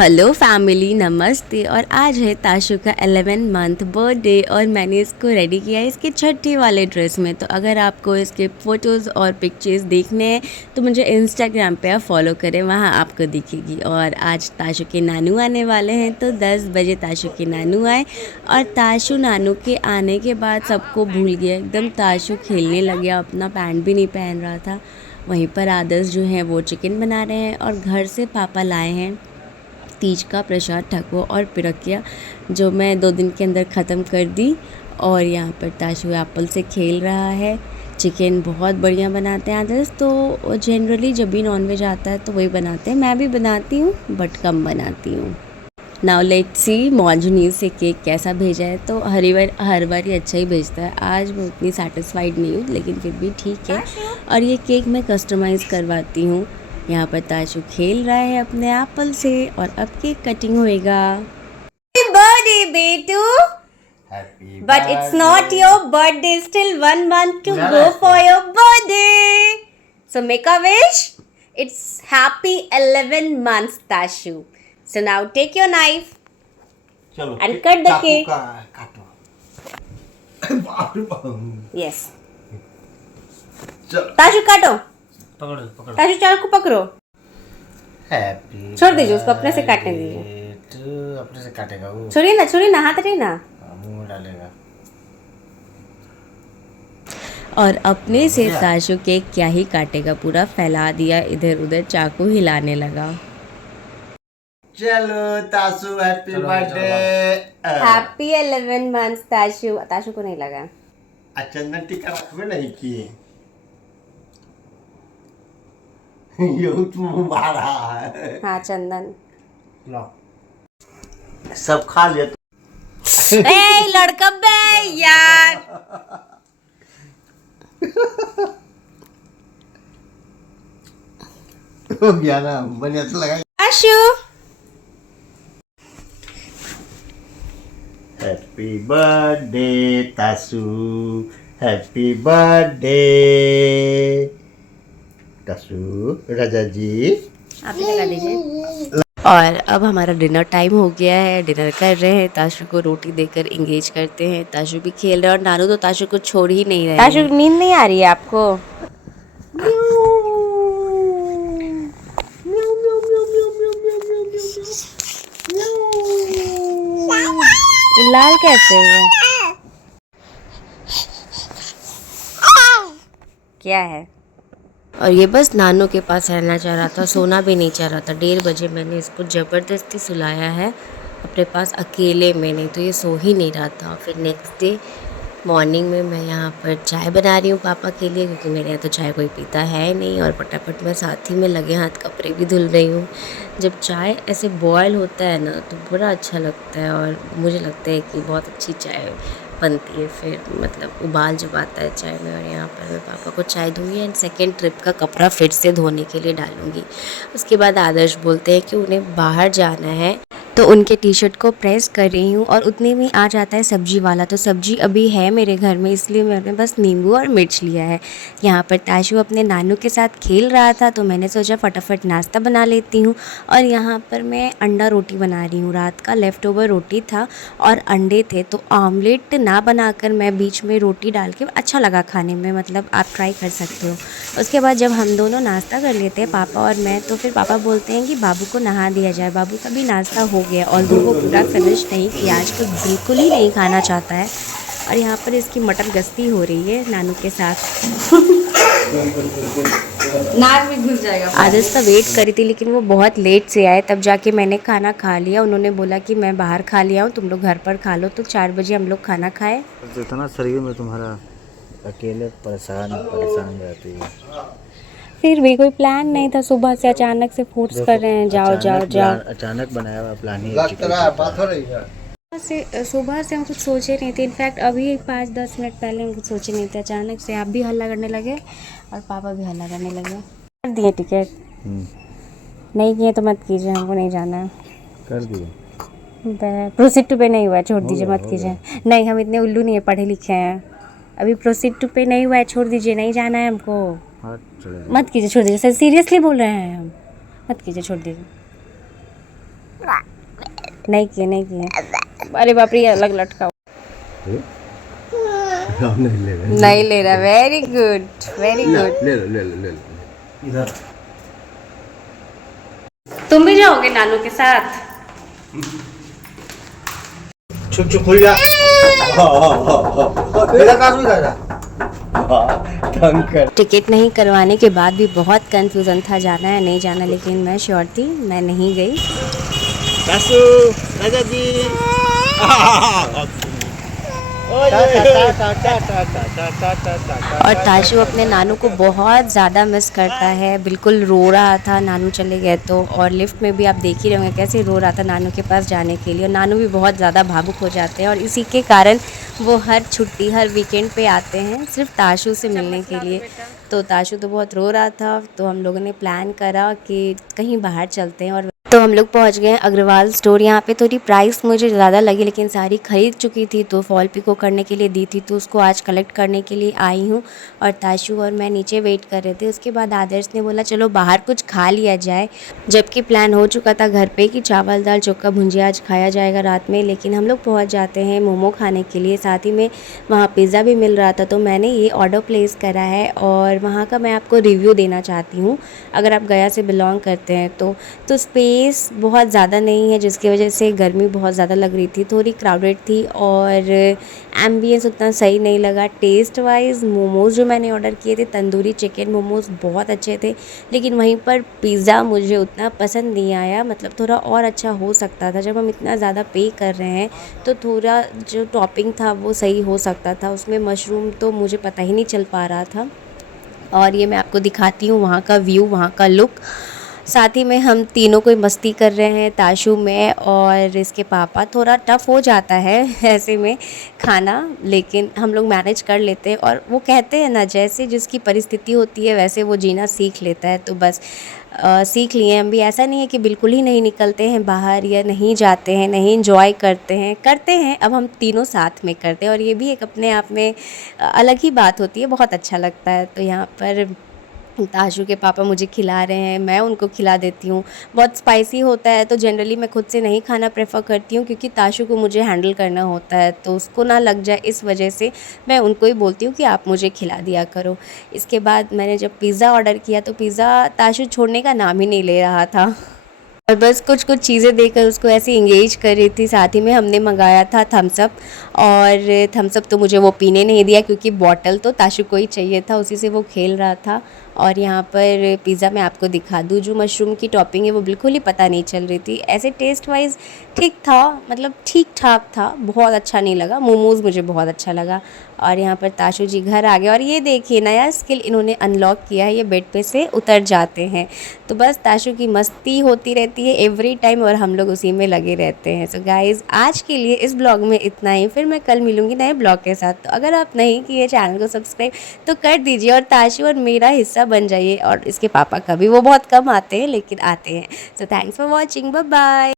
Hello family, नमस्ते। और आज है ताशु का 11 मंथ बर्थडे और मैंने इसको रेडी किया है इसके छठे वाले ड्रेस में। तो अगर आपको इसके फ़ोटोज़ और पिक्चर्स देखने हैं तो मुझे इंस्टाग्राम पे आप फॉलो करें, वहाँ आपको दिखेगी। और आज ताशु के नानू आने वाले हैं, तो 10 बजे ताशु के नानू आए और ताशु नानू के आने के बाद सबको भूल गया एकदम। ताशु खेलने लग गया, अपना पैंट भी नहीं पहन रहा था। वहीं पर आदर्श जो हैं वो चिकन बना रहे हैं और घर से पापा लाए हैं तीज का प्रसाद ठकुआ और पिरकिया, जो मैं 2 दिन के अंदर ख़त्म कर दी। और यहाँ पर ताशु एप्पल से खेल रहा है। चिकन बहुत बढ़िया बनाते हैं आदर्श, तो जनरली जब भी नॉनवेज आता है तो वही बनाते हैं। मैं भी बनाती हूँ बट कम बनाती हूँ। नाउ लेट्स सी मौजनी से केक कैसा भेजा है। तो हर बार ही अच्छा ही भेजता है। आज मैं उतनी सेटिस्फाइड नहीं हूँ, लेकिन फिर भी ठीक है। और ये केक मैं कस्टमाइज़ करवाती हूँ। यहाँ पर ताशु खेल रहा है अपने एप्पल से और अब केक कटिंग होएगा। हैप्पी बर्थडे बेटू। But it's not your birthday, still 1 month to go for your birthday. So make a wish. It's happy 11 months, Tashu. So now take your knife and cut the cake. Yes. Tashu काटो। ताशु चाकू पकड़ो। छोड़ दीजिए उसको, अपने से काटने दीजिए। अपने से काटेगा वो। छोड़िए ना, हाथ हटाइए ना। मुंह डालेगा। और अपने से ताशु केक क्या ही काटेगा, पूरा फैला दिया इधर उधर, चाकू हिलाने लगा। चलो Tashu happy birthday. Happy 11 months Tashu. Tashu को नहीं लगा। चंदन टीका रखबे नहीं किए। ये मुंह मारा है। हाँ चंदन। लो सब खा लिया। ए लड़का बे यार। हो गया ना, बढ़िया से लगा। Tashu happy birthday Tashu, happy birthday Tashu. राजा जी आप ही लगा दीजिए। और अब हमारा डिनर टाइम हो गया है, डिनर कर रहे हैं। ताशु को रोटी देकर इंगेज करते हैं। ताशु भी खेल रहा है और नानू तो ताशु को छोड़ ही नहीं रहे। ताशु नींद नहीं आ रही है आपको? ये लाल कैसे हुआ? क्या है? और ये बस नानू के पास रहना चाह रहा था, सोना भी नहीं चाह रहा था। 1:30 बजे मैंने इसको ज़बरदस्ती सुलाया है अपने पास अकेले में, नहीं तो ये सो ही नहीं रहा था। फिर नेक्स्ट डे मॉर्निंग में मैं यहाँ पर चाय बना रही हूँ पापा के लिए, क्योंकि मेरे यहाँ तो चाय कोई पीता है नहीं। और फटाफट मैं साथ ही में लगे हाथ कपड़े भी धुल रही हूँ। जब चाय ऐसे बॉयल होता है ना तो बड़ा अच्छा लगता है, और मुझे लगता है कि बहुत अच्छी चाय बनती है फिर, मतलब उबाल जब आता है चाय में। और यहाँ पर मैं पापा को चाय दूँगी एंड सेकेंड ट्रिप का कपड़ा फिर से धोने के लिए डालूँगी। उसके बाद आदर्श बोलते हैं कि उन्हें बाहर जाना है, तो उनके टी शर्ट को प्रेस कर रही हूँ। और उतने में आ जाता है सब्जी वाला, तो सब्जी अभी है मेरे घर में, इसलिए मैंने बस नींबू और मिर्च लिया है। यहाँ पर ताशु अपने नानू के साथ खेल रहा था, तो मैंने सोचा फटाफट नाश्ता बना लेती हूँ। और यहाँ पर मैं अंडा रोटी बना रही हूँ। रात का लेफ़्ट ओवर रोटी था और अंडे थे, तो ऑमलेट ना बनाकर मैं बीच में रोटी डाल के, अच्छा लगा खाने में, मतलब आप ट्राई कर सकते हो। उसके बाद जब हम दोनों नाश्ता कर लेते हैं पापा और मैं, तो फिर पापा बोलते हैं कि बाबू को नहा दिया जाए। बाबू का भी नाश्ता हो गया और वो पूरा फिनिश नहीं किया, आज तो बिल्कुल ही नहीं खाना चाहता है। और यहाँ पर इसकी मटर गश्ती हो रही है नानू के साथ। नाक में घुस जाएगा। आदर्श का वेट करी थी, लेकिन वो बहुत लेट से आए, तब जाके मैंने खाना खा लिया। उन्होंने बोला कि मैं बाहर खा लिया हूँ, तुम लोग घर पर खा लो। तो 4 बजे हम लोग खाना खाए। इतना शरीर में तुम्हारा अकेले परेशान रहती है। फिर भी कोई प्लान नहीं था, सुबह से अचानक से फोर्स कर रहे हैं जाओ जाओ जाओ। अचानक बनाया हुआ प्लान ही बात हो रही है। सुबह से हम कुछ सोचे नहीं थे। इनफैक्ट अभी 5-10 मिनट पहले हम कुछ सोचे नहीं थे। अचानक से आप भी हल्ला करने लगे और पापा भी हल्ला करने लगे। कर दिए टिकट? नहीं किए तो मत कीजिए, हमको नहीं जाना है। कर दिए। प्रोसीड टू पे नहीं हुआ है, छोड़ दीजिए, मत कीजिए। नहीं, हम इतने उल्लू नहीं है, पढ़े लिखे हैं। अभी प्रोसीड टू पे नहीं हुआ है, छोड़ दीजिए, नहीं जाना है हमको। मत कीजिए, छोड़ दीजिए। सीरियसली बोल रहे हैं हम, मत कीजिए, छोड़ दीजिए। नहीं किए नहीं किए। अरे बाप रे, अलग लटका नहीं ले रहा। Very good very good. ले लो इधर। तुम भी जाओगे नानू के साथ? चुप चुप खुल जा। मेरा काम नहीं कर रहा। टिकट नहीं करवाने के बाद भी बहुत कंफ्यूजन था जाना है नहीं जाना, लेकिन मैं श्योर थी, मैं नहीं गई। सासू राजा जी। और ताशु अपने नानू को बहुत ज़्यादा मिस करता है, बिल्कुल रो रहा था नानू चले गए तो। और लिफ्ट में भी आप देख ही रहे होंगे कैसे रो रहा था नानू के पास जाने के लिए। और नानू भी बहुत ज़्यादा भावुक हो जाते हैं और इसी के कारण वो हर छुट्टी हर वीकेंड पे आते हैं सिर्फ ताशु से मिलने के लिए। तो ताशु तो बहुत रो रहा था, तो हम लोगों ने प्लान करा कि कहीं बाहर चलते हैं। और तो हम लोग पहुंच गए अग्रवाल स्टोर। यहाँ पे थोड़ी प्राइस मुझे ज़्यादा लगी, लेकिन सारी ख़रीद चुकी थी तो फॉल पिको करने के लिए दी थी, तो उसको आज कलेक्ट करने के लिए आई हूँ। और ताशु और मैं नीचे वेट कर रहे थे। उसके बाद आदर्श ने बोला चलो बाहर कुछ खा लिया जाए, जबकि प्लान हो चुका था घर पे कि चावल दाल चोखा भुंजिया आज खाया जाएगा रात में। लेकिन हम लोग पहुँच जाते हैं मोमो खाने के लिए, साथ ही में वहाँ पिज़्ज़ा भी मिल रहा था, तो मैंने ये ऑर्डर प्लेस करा है। और वहाँ का मैं आपको रिव्यू देना चाहती हूँ, अगर आप गया से बिलोंग करते हैं तो स्पेस बहुत ज़्यादा नहीं है, जिसकी वजह से गर्मी बहुत ज़्यादा लग रही थी, थोड़ी क्राउडेड थी और एम्बियंस उतना सही नहीं लगा। टेस्ट वाइज मोमोज़ जो मैंने ऑर्डर किए थे तंदूरी चिकन मोमोज़ बहुत अच्छे थे, लेकिन वहीं पर पिज़्ज़ा मुझे उतना पसंद नहीं आया। मतलब थोड़ा और अच्छा हो सकता था, जब हम इतना ज़्यादा पे कर रहे हैं तो थोड़ा जो टॉपिंग था वो सही हो सकता था। उसमें मशरूम तो मुझे पता ही नहीं चल पा रहा था। और ये मैं आपको दिखाती हूँ वहाँ का व्यू, वहाँ का लुक। साथ ही में हम तीनों कोई मस्ती कर रहे हैं, ताशु में और इसके पापा। थोड़ा टफ़ हो जाता है ऐसे में खाना, लेकिन हम लोग मैनेज कर लेते हैं। और वो कहते हैं ना, जैसे जिसकी परिस्थिति होती है वैसे वो जीना सीख लेता है। तो बस सीख लिए हम भी। ऐसा नहीं है कि बिल्कुल ही नहीं निकलते हैं बाहर या नहीं जाते हैं, नहीं इंजॉय करते हैं। अब हम तीनों साथ में करते हैं और ये भी एक अपने आप में अलग ही बात होती है, बहुत अच्छा लगता है। तो यहाँ पर ताशु के पापा मुझे खिला रहे हैं, मैं उनको खिला देती हूँ। बहुत स्पाइसी होता है तो जनरली मैं खुद से नहीं खाना प्रेफर करती हूँ, क्योंकि ताशु को मुझे हैंडल करना होता है तो उसको ना लग जाए, इस वजह से मैं उनको ही बोलती हूँ कि आप मुझे खिला दिया करो। इसके बाद मैंने जब पिज़्ज़ा ऑर्डर किया तो पिज़्ज़ा ताशु छोड़ने का नाम ही नहीं ले रहा था और बस कुछ कुछ चीज़ें देकर उसको ऐसे इंगेज कर रही थी। साथ ही में हमने मंगाया था थम्स अप, और थम्स अप तो मुझे वो पीने नहीं दिया, क्योंकि बॉटल तो ताशु को ही चाहिए था, उसी से वो खेल रहा था। और यहाँ पर पिज़्ज़ा मैं आपको दिखा दूँ, जो मशरूम की टॉपिंग है वो बिल्कुल ही पता नहीं चल रही थी। ऐसे टेस्ट वाइज ठीक था, मतलब ठीक ठाक था, बहुत अच्छा नहीं लगा। मोमोज़ मुझे बहुत अच्छा लगा। और यहाँ पर ताशु जी घर आ गए और ये देखिए नया स्किल इन्होंने अनलॉक किया है, ये बेड पे से उतर जाते हैं। तो बस ताशु की मस्ती होती रहती है एवरी टाइम और हम लोग उसी में लगे रहते हैं। सो गाइज़, आज के लिए इस ब्लॉग में इतना ही, फिर मैं कल मिलूँगी नए ब्लॉग के साथ। तो अगर आप नहीं किए चैनल को सब्सक्राइब तो कर दीजिए और ताशु और मेरा हिस्सा बन जाइए। और इसके पापा का भी, वो बहुत कम आते हैं लेकिन आते हैं। So thanks for watching, bye bye.